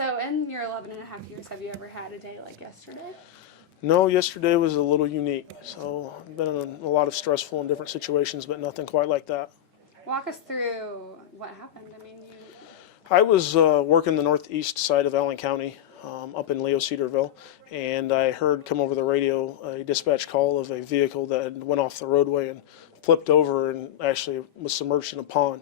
So in your 11 and a half years, have you ever had a day like yesterday? No, yesterday was a little unique. So I've been in a lot of stressful and different situations, but nothing quite like that. Walk us through what happened. I mean, I was working the northeast side of Allen County, up in Leo Cedarville, and I heard come over the radio a dispatch call of a vehicle that had went off the roadway and flipped over and actually was submerged in a pond.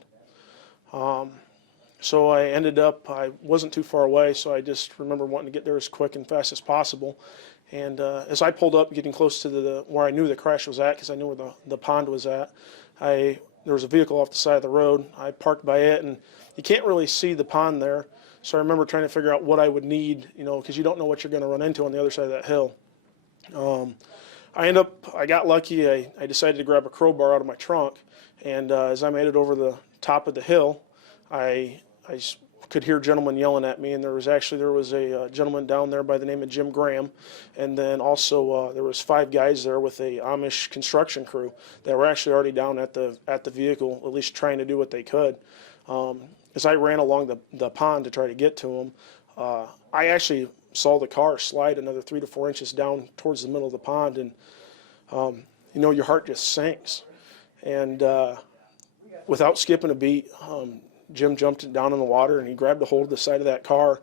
So I wasn't too far away, so I just remember wanting to get there as quick and fast as possible. And as I pulled up, getting close to where I knew the crash was at, because I knew where the pond was at, there was a vehicle off the side of the road. I parked by it, and you can't really see the pond there. So I remember trying to figure out what I would need, because you don't know what you're going to run into on the other side of that hill. I got lucky. I decided to grab a crowbar out of my trunk, and as I made it over the top of the hill, I could hear gentlemen yelling at me, and there was a gentleman down there by the name of Jim Graham, and then also there was 5 guys there with a Amish construction crew that were actually already down at the vehicle, at least trying to do what they could. As I ran along the pond to try to get to them, I actually saw the car slide another 3 to 4 inches down towards the middle of the pond, and your heart just sinks. And without skipping a beat, Jim jumped down in the water, and he grabbed a hold of the side of that car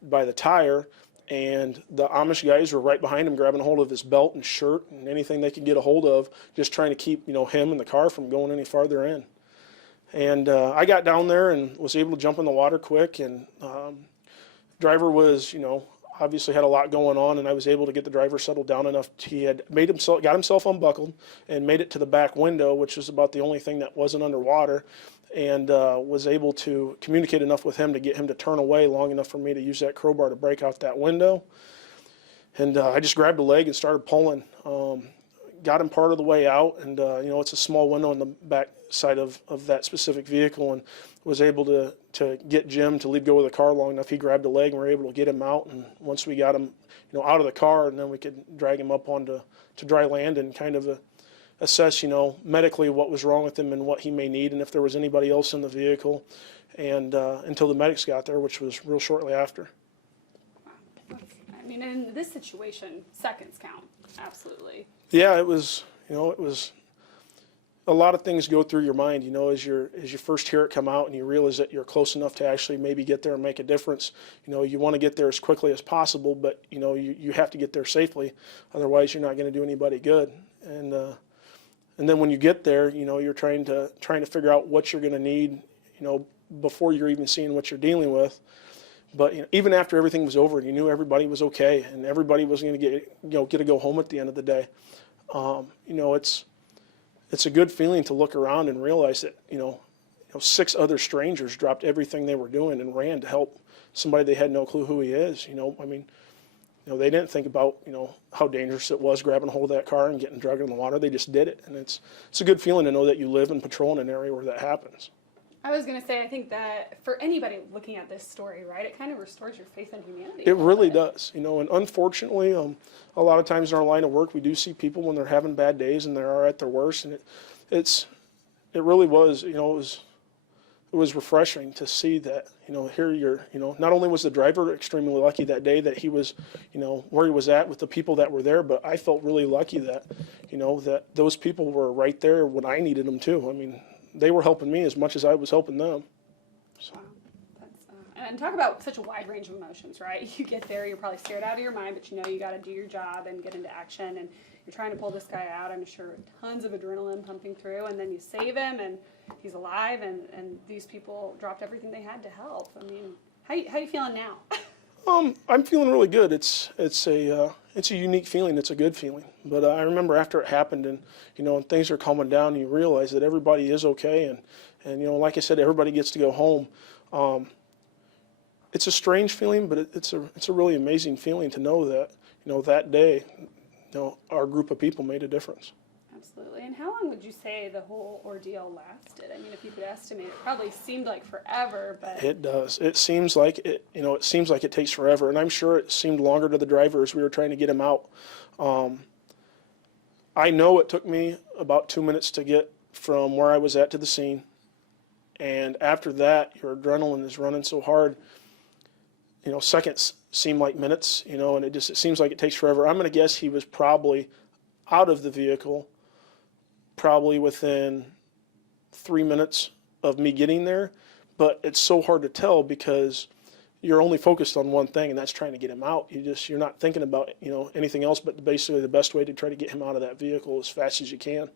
by the tire, and the Amish guys were right behind him, grabbing a hold of his belt and shirt and anything they could get a hold of, just trying to keep him and the car from going any farther in. And I got down there and was able to jump in the water quick, and driver was, obviously had a lot going on, and I was able to get the driver settled down enough. He had got himself unbuckled and made it to the back window, which was about the only thing that wasn't underwater, and was able to communicate enough with him to get him to turn away long enough for me to use that crowbar to break out that window. And I just grabbed a leg and started pulling. Got him part of the way out, and it's a small window in the back side of that specific vehicle, and was able to get Jim to leave go of the car long enough. He grabbed a leg, and we were able to get him out. And once we got him out of the car, and then we could drag him up onto dry land and kind of assess medically what was wrong with him and what he may need, and if there was anybody else in the vehicle, and until the medics got there, which was real shortly after. I mean, in this situation, seconds count. Absolutely. Yeah, it was a lot of things go through your mind, as you first hear it come out and you realize that you're close enough to actually maybe get there and make a difference. You want to get there as quickly as possible, but you have to get there safely, otherwise you're not going to do anybody good. And then when you get there, you're trying to figure out what you're going to need, before you're even seeing what you're dealing with. But even after everything was over, you knew everybody was okay, and everybody was going to get to go home at the end of the day. It's a good feeling to look around and realize that 6 other strangers dropped everything they were doing and ran to help somebody they had no clue who he is. They didn't think about how dangerous it was grabbing a hold of that car and getting dragged in the water. They just did it, and it's a good feeling to know that you live and patrol in an area where that happens. I was going to say, I think that for anybody looking at this story, right, it kind of restores your faith in humanity. It really does, and unfortunately, a lot of times in our line of work, we do see people when they're having bad days and they are at their worst, and it really was, it was refreshing to see that, here you're, not only was the driver extremely lucky that day that he was, where he was at with the people that were there, but I felt really lucky that, that those people were right there when I needed them too. I mean, they were helping me as much as I was helping them. So. Wow. And talk about such a wide range of emotions, right? You get there, you're probably scared out of your mind, but you got to do your job and get into action, and you're trying to pull this guy out, I'm sure, with tons of adrenaline pumping through, and then you save him, and he's alive, and these people dropped everything they had to help. I mean, how you feeling now? I'm feeling really good. It's a unique feeling. It's a good feeling. But I remember after it happened, and and things are calming down, you realize that everybody is okay, and like I said, everybody gets to go home. It's a strange feeling, but it's a really amazing feeling to know that that day, our group of people made a difference. Absolutely. And how long would you say the whole ordeal lasted? I mean, if you could estimate, it probably seemed like forever, but it does. It seems like it seems like it takes forever, and I'm sure it seemed longer to the driver as we were trying to get him out. I know it took me about 2 minutes to get from where I was at to the scene, and after that, your adrenaline is running so hard. seconds seem like minutes, and it seems like it takes forever. I'm going to guess he was probably out of the vehicle probably within 3 minutes of me getting there, but it's so hard to tell because you're only focused on one thing, and that's trying to get him out. You're not thinking about, anything else, but basically the best way to try to get him out of that vehicle as fast as you can.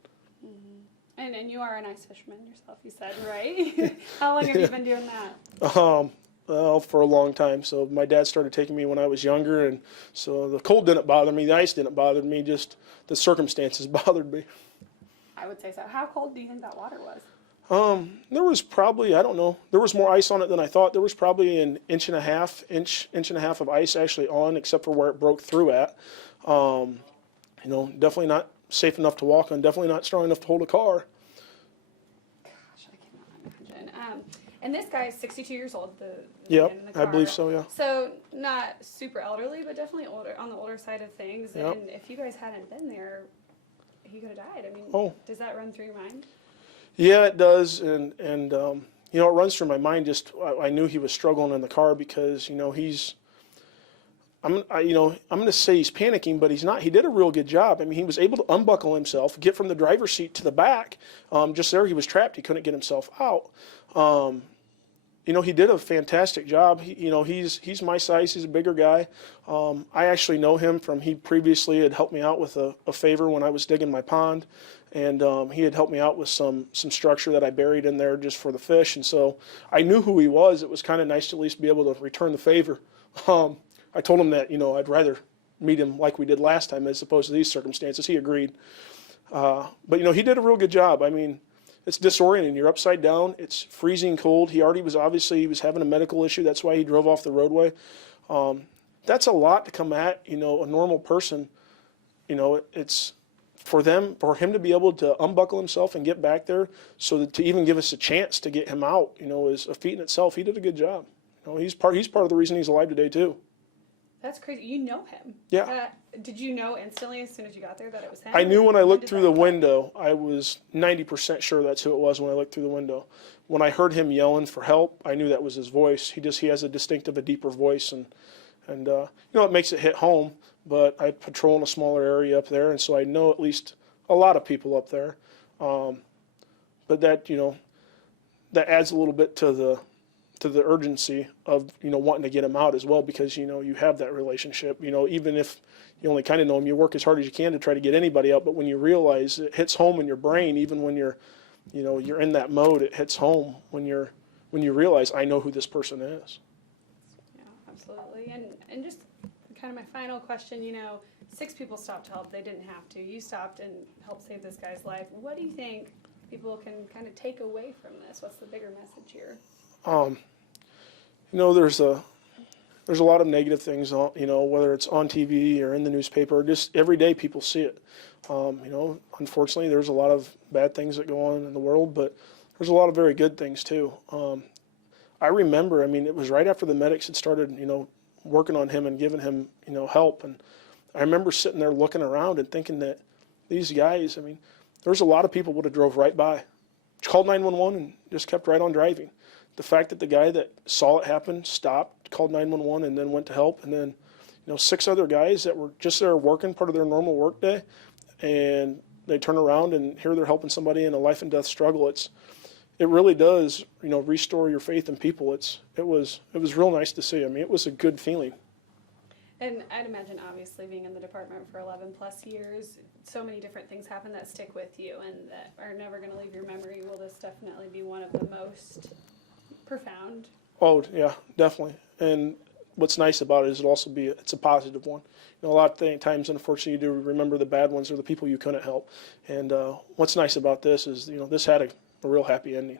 Mm-hmm. And you are an ice fisherman yourself, you said, right? How long have you been doing that? Well, for a long time. So my dad started taking me when I was younger, and so the cold didn't bother me, the ice didn't bother me, just the circumstances bothered me. I would say so. How cold do you think that water was? There was probably, I don't know, there was more ice on it than I thought. There was probably an inch and a half of ice actually on, except for where it broke through at. Definitely not safe enough to walk on, definitely not strong enough to hold a car. Gosh, I cannot imagine. And this guy is 62 years old, the Yep, man in the car. I believe so, yeah. So not super elderly, but definitely older, on the older side of things. Yep. And if you guys hadn't been there, he could have died. I mean, does that run through your mind? Yeah, it does, and it runs through my mind. Just I knew he was struggling in the car because he's. I'm going to say he's panicking, but he's not. He did a real good job. I mean, he was able to unbuckle himself, get from the driver's seat to the back. Just there, he was trapped. He couldn't get himself out. He did a fantastic job. He's my size. He's a bigger guy. I actually know him from he previously had helped me out with a favor when I was digging my pond, and he had helped me out with some structure that I buried in there just for the fish. And so I knew who he was. It was kind of nice to at least be able to return the favor. I told him that I'd rather meet him like we did last time as opposed to these circumstances. He agreed. But he did a real good job. I mean, it's disorienting. You're upside down. It's freezing cold. He was having a medical issue. That's why he drove off the roadway. That's a lot to come at, a normal person. It's for him to be able to unbuckle himself and get back there so that to even give us a chance to get him out, is a feat in itself. He did a good job. He's part of the reason he's alive today too. That's crazy. You know him. Yeah. Did you know instantly as soon as you got there that it was him? I knew when I looked through the window. I was 90% sure that's who it was when I looked through the window. When I heard him yelling for help, I knew that was his voice. He has a deeper voice, and it makes it hit home. But I patrol in a smaller area up there, and so I know at least a lot of people up there. But that that adds a little bit to the urgency of wanting to get him out as well, because you have that relationship. Even if you only kind of know him, you work as hard as you can to try to get anybody out. But when you realize it hits home in your brain, even when you're in that mode, it hits home when you realize I know who this person is. Yeah, absolutely. And just kind of my final question. 6 people stopped to help. They didn't have to. You stopped and helped save this guy's life. What do you think people can kind of take away from this? What's the bigger message here? There's a lot of negative things, whether it's on TV or in the newspaper, just every day people see it. Unfortunately, there's a lot of bad things that go on in the world, but there's a lot of very good things too. I remember, it was right after the medics had started, working on him and giving him, help. And I remember sitting there looking around and thinking that these guys, there's a lot of people would have drove right by, called 911 and just kept right on driving. The fact that the guy that saw it happen stopped, called 911, and then went to help, and then 6 other guys that were just there working part of their normal work day, and they turn around and here they're helping somebody in a life and death struggle. It really does restore your faith in people. It was real nice to see. It was a good feeling. And I'd imagine, obviously, being in the department for 11 plus years, so many different things happen that stick with you and that are never going to leave your memory. Will this definitely be one of the most profound? Oh yeah, definitely. And what's nice about it is it's a positive one. A lot of times, unfortunately, you do remember the bad ones or the people you couldn't help. And what's nice about this is this had a real happy ending.